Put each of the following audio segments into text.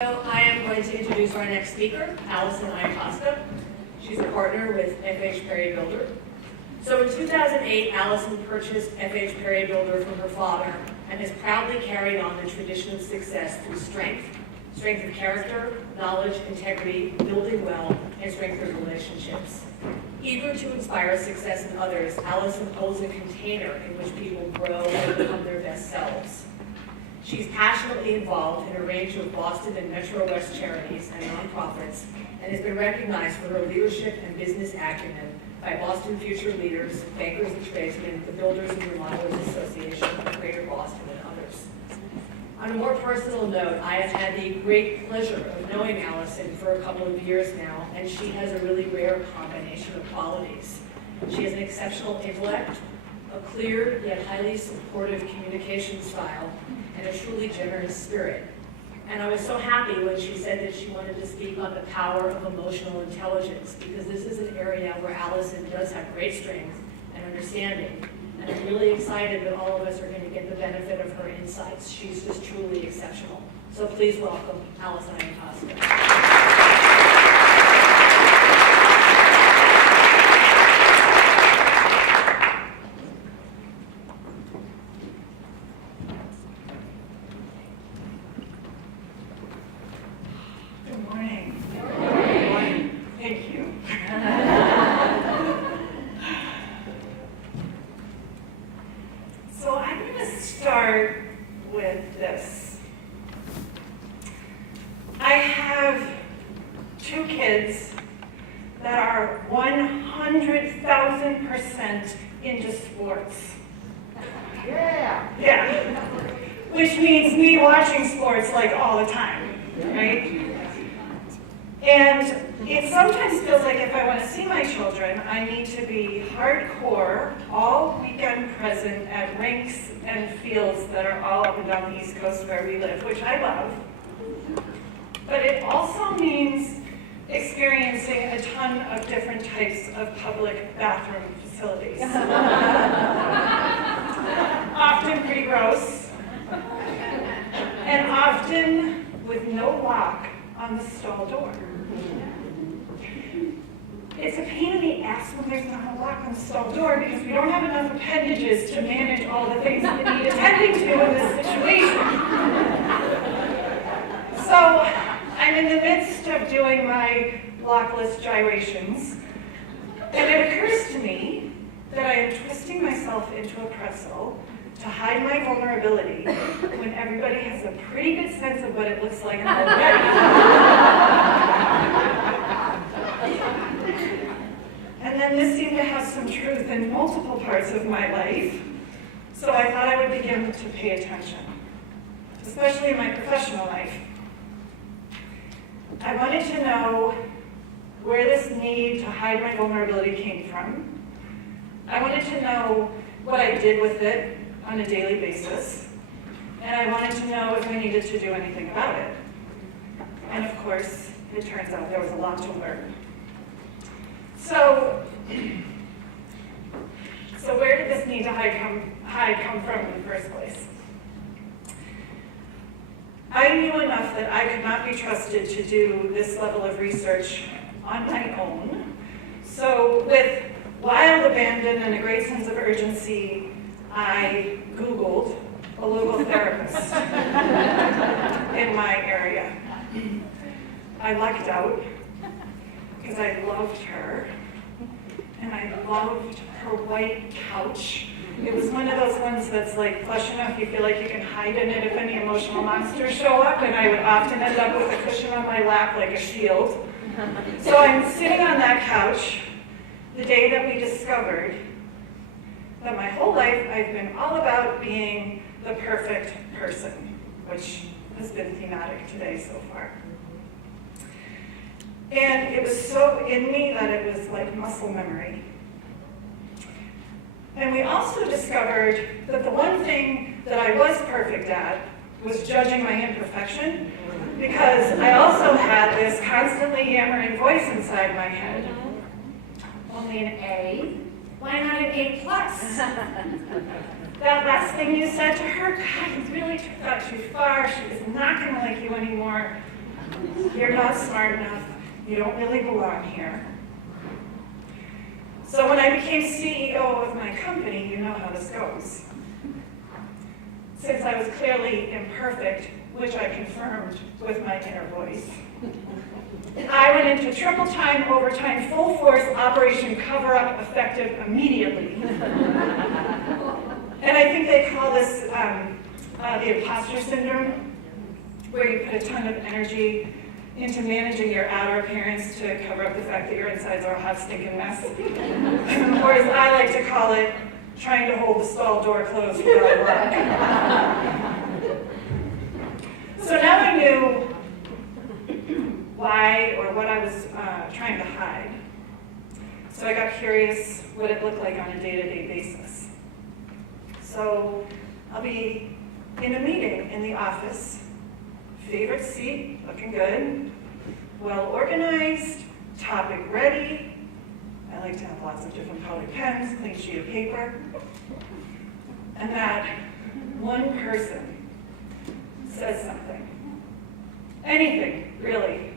So I am going to introduce our next speaker, Allison Iantosca. She's a partner with F.H. Perry Builder. So in 2008, Allison purchased F.H. Perry Builder from her father and has proudly carried on the tradition of success through strength of character, knowledge, integrity, building well, and strength of relationships. Eager to inspire success in others, Allison holds a container in which people grow and become their best selves. She's passionately involved in a range of Boston and Metro West charities and nonprofits, and has been recognized for her leadership and business acumen by Boston Future Leaders, Bankers and Tradesmen, the Builders and Remodelers Association, Greater Boston, and others. On a more personal note, I have had the great pleasure of knowing Allison for a couple of years now, and she has a really rare combination of qualities. She has an exceptional intellect, a clear yet highly supportive communication style, and a truly generous spirit. And I was so happy when she said that she wanted to speak on the power of emotional intelligence, because this is an area where Allison does have great strength and understanding. And I'm really excited that all of us are going to get the benefit of her insights. She's just truly exceptional. So please welcome Allison Iantosca. Start with this. I have two kids that are 100,000% into sports. Yeah. Which means me watching sports like all the time, right? And it sometimes feels like if I want to see my children, I need to be hardcore, all weekend present at rinks and fields that are all up and down the East Coast where we live, which I love. But it also means experiencing a ton of different types of public bathroom facilities. Often pretty gross, and often with no lock on the stall door. It's a pain in the ass when there's not a lock on the stall door because we don't have enough appendages to manage all the things that need attending to in this situation. So I'm in the midst of doing my lockless gyrations, and it occurs to me that I am twisting myself into a pretzel to hide my vulnerability when everybody has a pretty good sense of what it looks like already. And then this seemed to have some truth in multiple parts of my life, so I thought I would begin to pay attention, especially in my professional life. I wanted to know where this need to hide my vulnerability came from. I wanted to know what I did with it on a daily basis, and I wanted to know if I needed to do anything about it. And of course, it turns out there was a lot to learn. So where did this need to hide come from in the first place? I knew enough that I could not be trusted to do this level of research on my own. So with wild abandon and a great sense of urgency, I Googled a logotherapist in my area. I lucked out because I loved her, and I loved her white couch. It was one of those ones that's like plush enough you feel like you can hide in it if any emotional monsters show up, and I would often end up with a cushion on my lap like a shield. So I'm sitting on that couch the day that we discovered that my whole life I've been all about being the perfect person, which has been thematic today so far. And it was so in me that it was like muscle memory. And we also discovered that the one thing that I was perfect at was judging my imperfection, because I also had this constantly yammering voice inside my head. Only an A? Why not an A+? That last thing you said to her, God, you really took that too far. She was not going to like you anymore. You're not smart enough. You don't really belong here. So when I became CEO of my company, you know how this goes. Since I was clearly imperfect, which I confirmed with my inner voice, I went into triple time, overtime, full force operation cover-up effective immediately. And I think they call this the imposter syndrome, where you put a ton of energy into managing your outer appearance to cover up the fact that your insides are a hot stinking mess. Or as I like to call it, trying to hold the stall door closed without luck. So now I knew why or what I was trying to hide. So I got curious what it looked like on a day-to-day basis. So I'll be in a meeting in the office, favorite seat, looking good, well organized, topic ready. I like to have lots of different colored pens, clean sheet of paper. And that one person says something, anything really,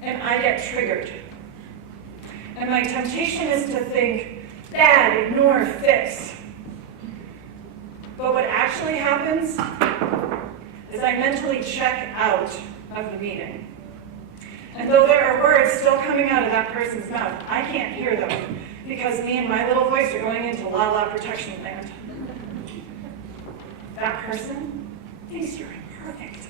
and I get triggered. And my temptation is to think, bad, ignore, fix. But what actually happens is I mentally check out of the meeting. And though there are words still coming out of that person's mouth, I can't hear them because me and my little voice are going into la-la protection land. That person thinks you're imperfect.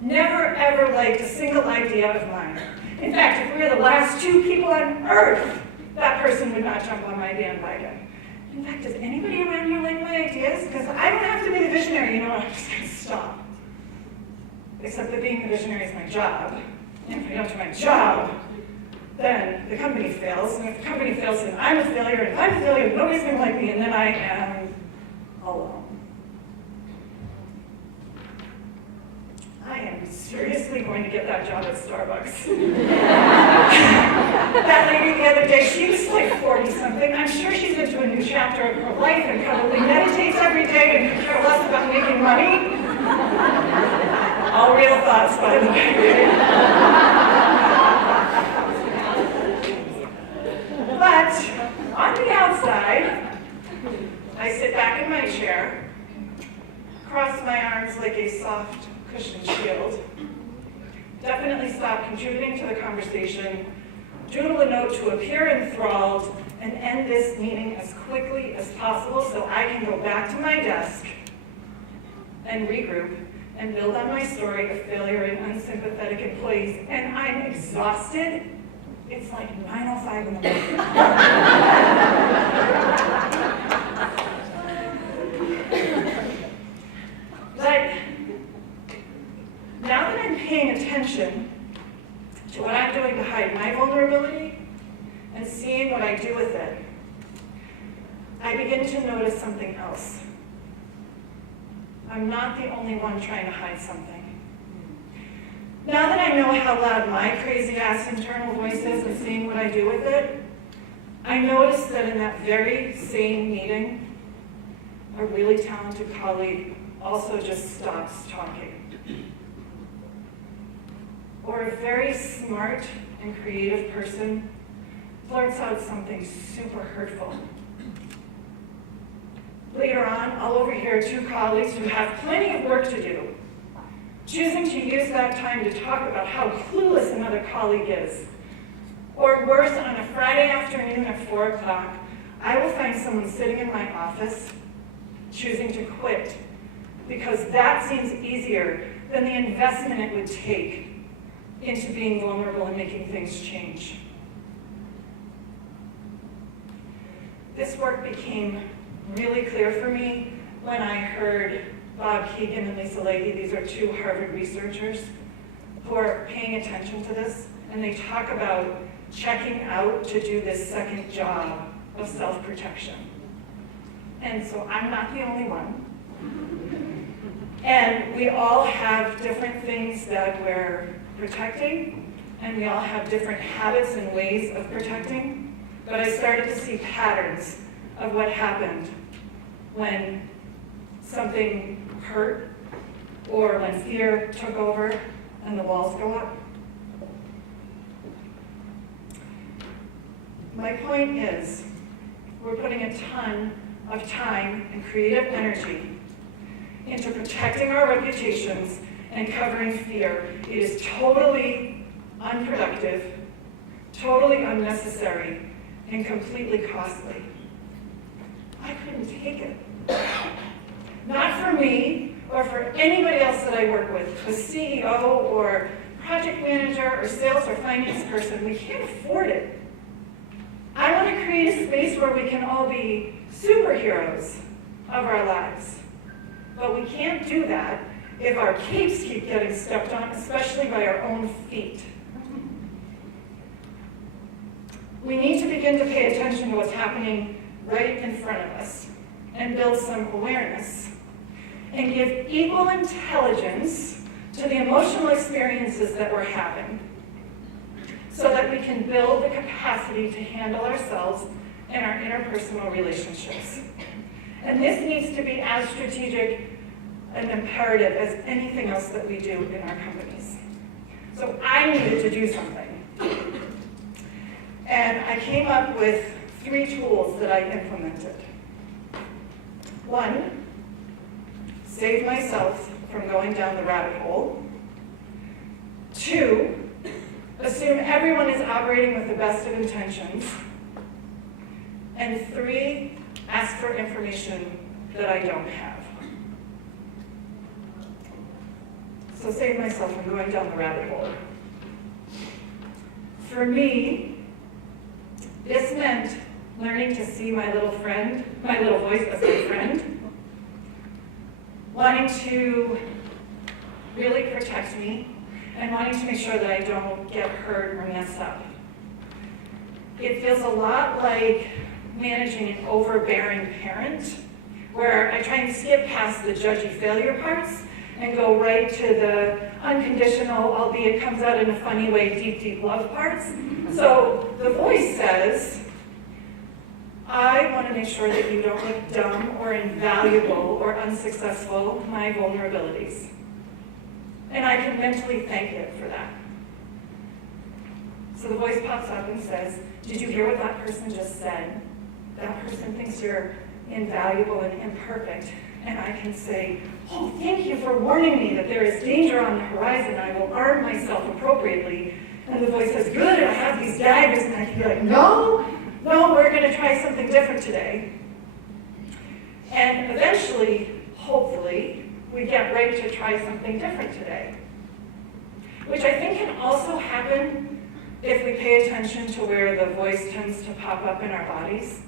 Never ever liked a single idea of mine. In fact, if we were the last two people on earth, that person would not jump on my bandwagon. In fact, does anybody around here like my ideas? Because I don't have to be the visionary, you know, I'm just going to stop. Except that being the visionary is my job. And if I don't do my job, then the company fails. And if the company fails, then I'm a failure. And if I'm a failure, nobody's going to like me. And then I am alone. I am seriously going to get that job at Starbucks. That lady the other day, she was like 40-something. I'm sure she's into a new chapter of her life and probably meditates every day and could care less about making money. All real thoughts, by the way. But on the outside, I sit back in my chair, cross my arms like a soft cushioned shield, definitely stop contributing to the conversation, doodle a note to appear enthralled, and end this meeting as quickly as possible so I can go back to my desk and regroup and build on my story of failure and unsympathetic employees. And I'm exhausted. It's like 9:05 in the morning. But now that I'm paying attention to what I'm doing to hide my vulnerability and seeing what I do with it, I begin to notice something else. I'm not the only one trying to hide something. Now that I know how loud my crazy-ass internal voice is and seeing what I do with it, I noticed that in that very same meeting, a really talented colleague also just stops talking. Or a very smart and creative person blurts out something super hurtful. Later on, I'll overhear two colleagues who have plenty of work to do, choosing to use that time to talk about how clueless another colleague is. Or worse, on a Friday afternoon at 4 o'clock, I will find someone sitting in my office choosing to quit because that seems easier than the investment it would take into being vulnerable and making things change. This work became really clear for me when I heard Bob Keegan and Lisa Leahy, these are two Harvard researchers who are paying attention to this, and they talk about checking out to do this second job of self-protection. And so I'm not the only one. And we all have different things that we're protecting, and we all have different habits and ways of protecting. But I started to see patterns of what happened when something hurt or when fear took over and the walls go up. My point is, we're putting a ton of time and creative energy into protecting our reputations and covering fear. It is totally unproductive, totally unnecessary, and completely costly. I couldn't take it. Not for me or for anybody else that I work with, the CEO or project manager or sales or finance person. We can't afford it. I want to create a space where we can all be superheroes of our lives. But we can't do that if our capes keep getting stepped on, especially by our own feet. We need to begin to pay attention to what's happening right in front of us and build some awareness and give equal intelligence to the emotional experiences that we're having so that we can build the capacity to handle ourselves and our interpersonal relationships. And this needs to be as strategic and imperative as anything else that we do in our companies. So I needed to do something. And I came up with 3 tools that I implemented. 1, save myself from going down the rabbit hole. 2, assume everyone is operating with the best of intentions. And 3, ask for information that I don't have. So save myself from going down the rabbit hole. For me, this meant learning to see my little friend, my little voice as my friend, wanting to really protect me, and wanting to make sure that I don't get hurt or mess up. It feels a lot like managing an overbearing parent, where I try and skip past the judgy failure parts and go right to the unconditional, albeit comes out in a funny way, deep, deep love parts. So the voice says, I want to make sure that you don't look dumb or invaluable or unsuccessful, my vulnerabilities. And I can mentally thank it for that. So the voice pops up and says, did you hear what that person just said? That person thinks you're invaluable and imperfect. And I can say, oh, thank you for warning me that there is danger on the horizon. I will arm myself appropriately. And the voice says, good, I have these daggers. And I can be like, no, we're going to try something different today. And eventually, hopefully, we get ready to try something different today. Which I think can also happen if we pay attention to where the voice tends to pop up in our bodies.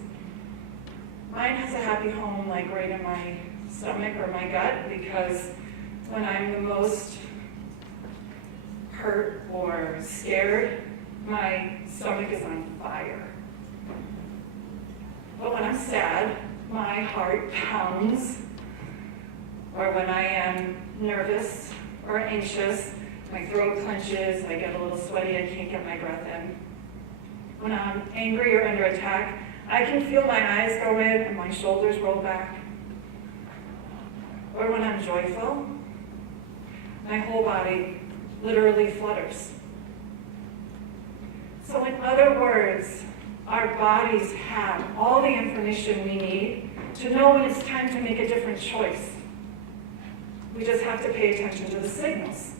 Mine has a happy home like right in my stomach or my gut, because when I'm the most hurt or scared, my stomach is on fire. But when I'm sad, my heart pounds. Or when I am nervous or anxious, my throat clenches, I get a little sweaty, I can't get my breath in. When I'm angry or under attack, I can feel my eyes go in and my shoulders roll back. Or when I'm joyful, my whole body literally flutters. So in other words, our bodies have all the information we need to know when it's time to make a different choice. We just have to pay attention to the signals.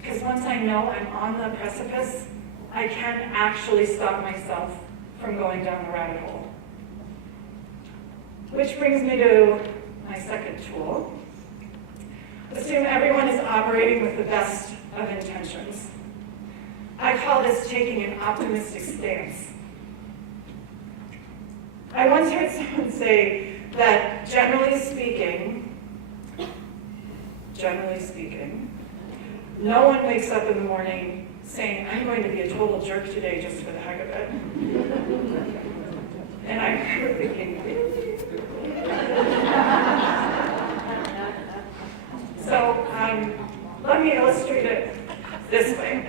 Because once I know I'm on the precipice, I can actually stop myself from going down the rabbit hole. Which brings me to my second tool. Assume everyone is operating with the best of intentions. I call this taking an optimistic stance. I once heard someone say that generally speaking, no one wakes up in the morning saying, I'm going to be a total jerk today just for the heck of it. And I remember thinking, really? So let me illustrate it this way.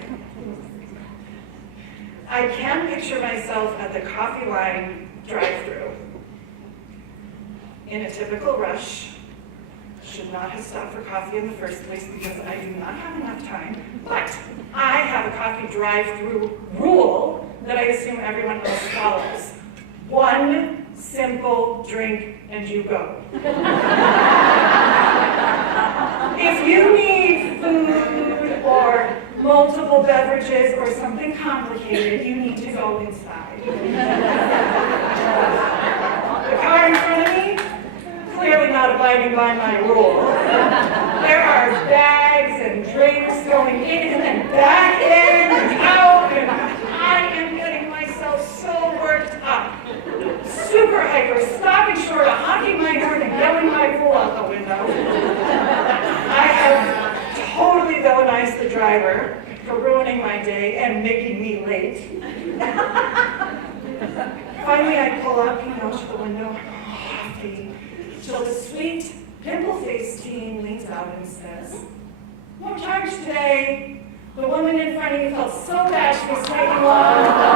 I can picture myself at the coffee line drive-thru in a typical rush, should not have stopped for coffee in the first place because I do not have enough time, but I have a coffee drive-through rule that I assume everyone else follows. One simple drink and you go. If you need food or multiple beverages or something complicated, you need to go inside. The car in front of me, clearly not abiding by my rule. There are bags and drinks going in and then back in and out, and I am getting myself so worked up. Super hyper, stopping short of honking my horn and yelling my rule out the window. I have totally villainized the driver for ruining my day and making me late. Finally, I pull up, to the window, coffee, till the sweet, pimple-faced teen leans out and says, "No charge today. The woman in front of you felt so bad she was taking long."